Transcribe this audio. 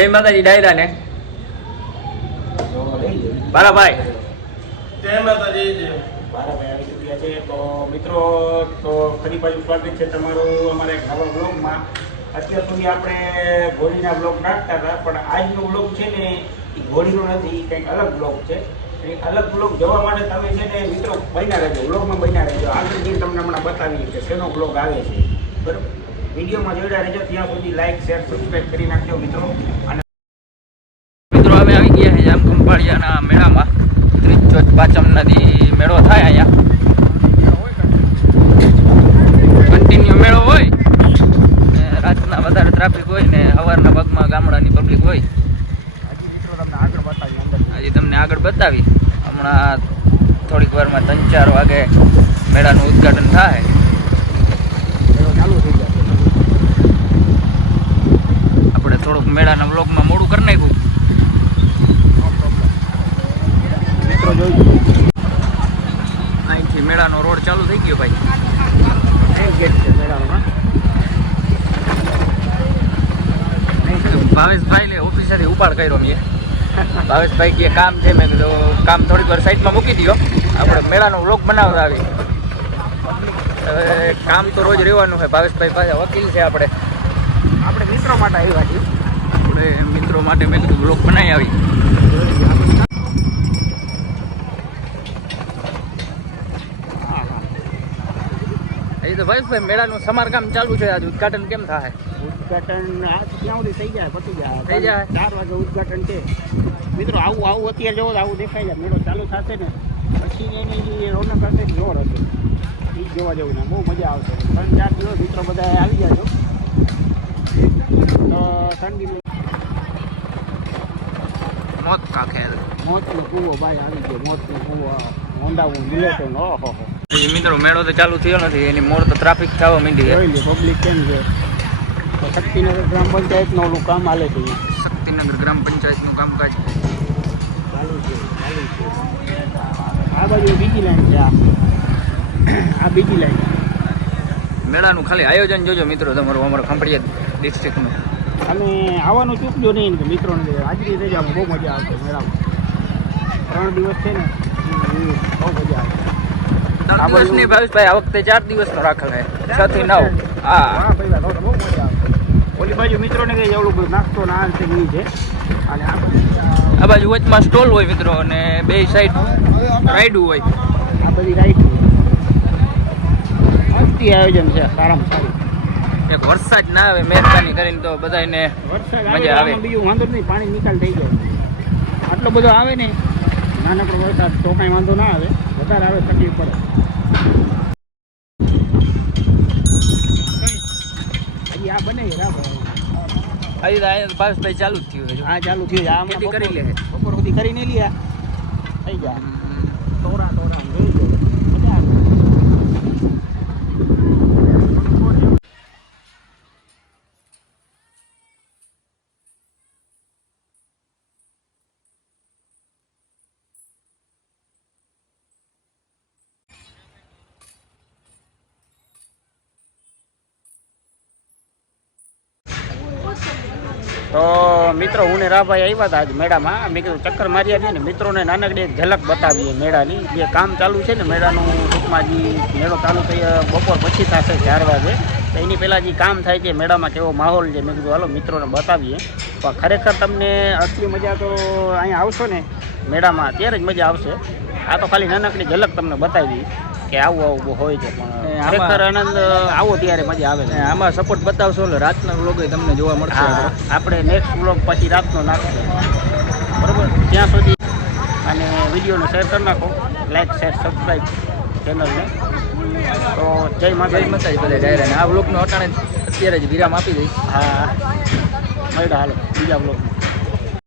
જય માતાજી ડાયરા ને? જય. માતાજી જય ચૂક્યા છે. તો મિત્રો તો ફરી પાછું સ્વાગત છે તમારું અમારા એક નવા બ્લોગમાં. અત્યાર સુધી આપણે ઘોડીના બ્લોગ નાખતા હતા પણ આજનો બ્લોગ છે ને એ ઘોડીનો નથી એ કંઈક અલગ બ્લોગ છે. એ અલગ બ્લોગ જોવા માટે તમે છે ને મિત્રો બન્યા રહેજો બ્લોગમાં બન્યા રહેજો. આગળ જઈને તમને હમણાં બતાવીએ કે શેનો બ્લોગ આવે છે. બરાબર? વિડીયોમાં જોડ્યા રહેજો. ત્યાં સુધી લાઈક શેર સબસ્ક્રાઈબ કરી નાખજો મિત્રો. અને મિત્રો અમે આવી ગયા છે જામ ખંભાળિયાના મેળામાં. ત્રીજોત પાચમ નદી મેળો થાય અહીંયા. કન્ટિન્યુ મેળો હોય. રાતના વધારે ટ્રાફિક હોય ને સવારના ભાગમાં ગામડાની પબ્લિક હોય. આજે તમને આગળ બતાવી હમણાં થોડીક વારમાં ત્રણ ચાર વાગે મેળાનું ઉદ્ઘાટન થાય મેળો ચાલુ થઈ જશે આપણે થોડુંક મેળાના બ્લોગમાં મોડું કરી નાખ્યું. મિત્રો જોઈ અહીંથી મેળાનો રોડ ચાલુ થઈ ગયો ભાઈ. ગેટ છે મેળામાં ભાવેશભાઈ ને ઓફિસરથી ઉપાડ કર્યો મેં. ભાવેશભાઈ કે કામ છે મેં કીધું કામ થોડીક વાર સાઈડમાં મૂકી દો આપણે મેળાનો વ્લોગ બનાવતા આવી હવે કામ તો રોજ રહેવાનું છે. ભાવેશભાઈ પાસે વકીલ છે આપણે. આપણે મિત્રો માટે આવ્યા છીએ. આપણે મિત્રો માટે મેં કીધું બ્લોક બનાવી આવી. એ તો ભાવેશભાઈ મેળાનું સમારકામ ચાલુ છે આજ. ઉદઘાટન કેમ થાય? ઉદઘાટન આજ ક્યાં સુધી થઈ જાય પતી જાય. થઈ જાય. ચાર વાગે ઉદઘાટન છે. મિત્રો આવું આવું અત્યારે જોવો આવું દેખાય જાય મેળો ચાલુ થશે ને પછી એની રોનક હશે જોર હશે. એ જોવા જેવું ને બહુ મજા આવશે. ત્રણ ચાર દિવસ મિત્રો બધા આવી જાજો તો ઠંડી મોત કાખેલ મોતનો કૂવો ભાઈ આવી ગયો મોતનો કૂવો હોંડાવું હું ઓહો હો. એ મિત્રો મેળો તો ચાલુ થયો નથી એની મોર તો ટ્રાફિક થવા માંડી છે. પબ્લિક કેમ છે? તો શક્તિનગર ગ્રામ પંચાયતનું ઓલું કામ હાલે છે શક્તિનગર ગ્રામ પંચાયતનું કામકાજ. ચાલુ છે ચાલુ છે. આ બાજુ બીજી લાઈન છે આ. આ બીજી લાઈન. મેળાનું ખાલી આયોજન જોજો મિત્રો તમારું અમારું ખંભાળિયા ડિસ્ટ્રિક્ટનું અને આવવાનું ચૂકજો નહીં કે મિત્રોને. હાજરી થઈ જાવ બહુ મજા આવશે મેળામાં. ત્રણ દિવસ છે ને બહુ મજા આવશે. દિવસની ભાવેશભાઈ આ વખતે ચાર દિવસનો રાખેલ છે. છ થી નવ. હા. બહુ મજા આવશે. ઓલી બાજુ મિત્રોને કહેજો એવડું બધું નાસ્તો ને છે ને છે? અને આ બાજુ વચમાં સ્ટોલ હોય મિત્રો અને બે સાઈડ રાઈડું હોય. આ બધી રાઈડ આયોજન છે સારામાં સારું. એક વરસાદ ના આવે મહેરબાની કરીને તો બધાને મજા આવે. બીજું વાંધો નહીં પાણી નિકાલ થઈ જાય. આટલો બધો આવે ને નાનકડો વરસાદ તો કાંઈ વાંધો ના આવે. વધારે આવે તકલીફ પડે. હજી આ બને છે તો અહીંયા તો ચાલુ જ થયું હજુ. આ ચાલુ થયું છે આ કરી લે. બપોર સુધી કરી નહીં લ્યા થઈ ગયા. તોરા તો મિત્રો, હું ને રાભાઈ આવ્યા હતા આજ મેળામાં. મેં કીધું, ચક્કર મારી આવીએ ને, મિત્રોને નાનકડી એક ઝલક બતાવીએ મેળાની. જે કામ ચાલુ છે ને મેળાનું, ટૂંકમાં જે મેળો ચાલુ થઈ બપોર પછી થશે ચાર વાગે તો એની પહેલાં જે કામ થાય છે મેળામાં, કેવો માહોલ છે, મેં કીધું, હાલો, મિત્રોને બતાવીએ. પણ ખરેખર તમને અસલી મજા તો અહીંયા આવશો ને મેળામાં ત્યારે જ મજા આવશે. આ તો ખાલી નાનકડી ઝલક તમને બતાવી કે આવું આવું હોય છે પણ ખરેખર આનંદ આવો ત્યારે મજા આવે છે. આમાં સપોર્ટ બતાવશો એટલે રાતના વ્લોગ તમને જોવા મળશે આપણે. નેક્સ્ટ વ્લોગ પછી રાતનો નાખશું. બરાબર? ત્યાં સુધી અને વિડીયોને શેર કરી નાખો. લાઈક શેર સબસ્ક્રાઈબ ચેનલને તો જય જય માતાજી. ભલે બધા ડાયરા આ વ્લોગનો અટાણે અત્યારે જ વિરામ આપી દઈશ. હા મળ્યા હાલો. બીજા બ્લોગ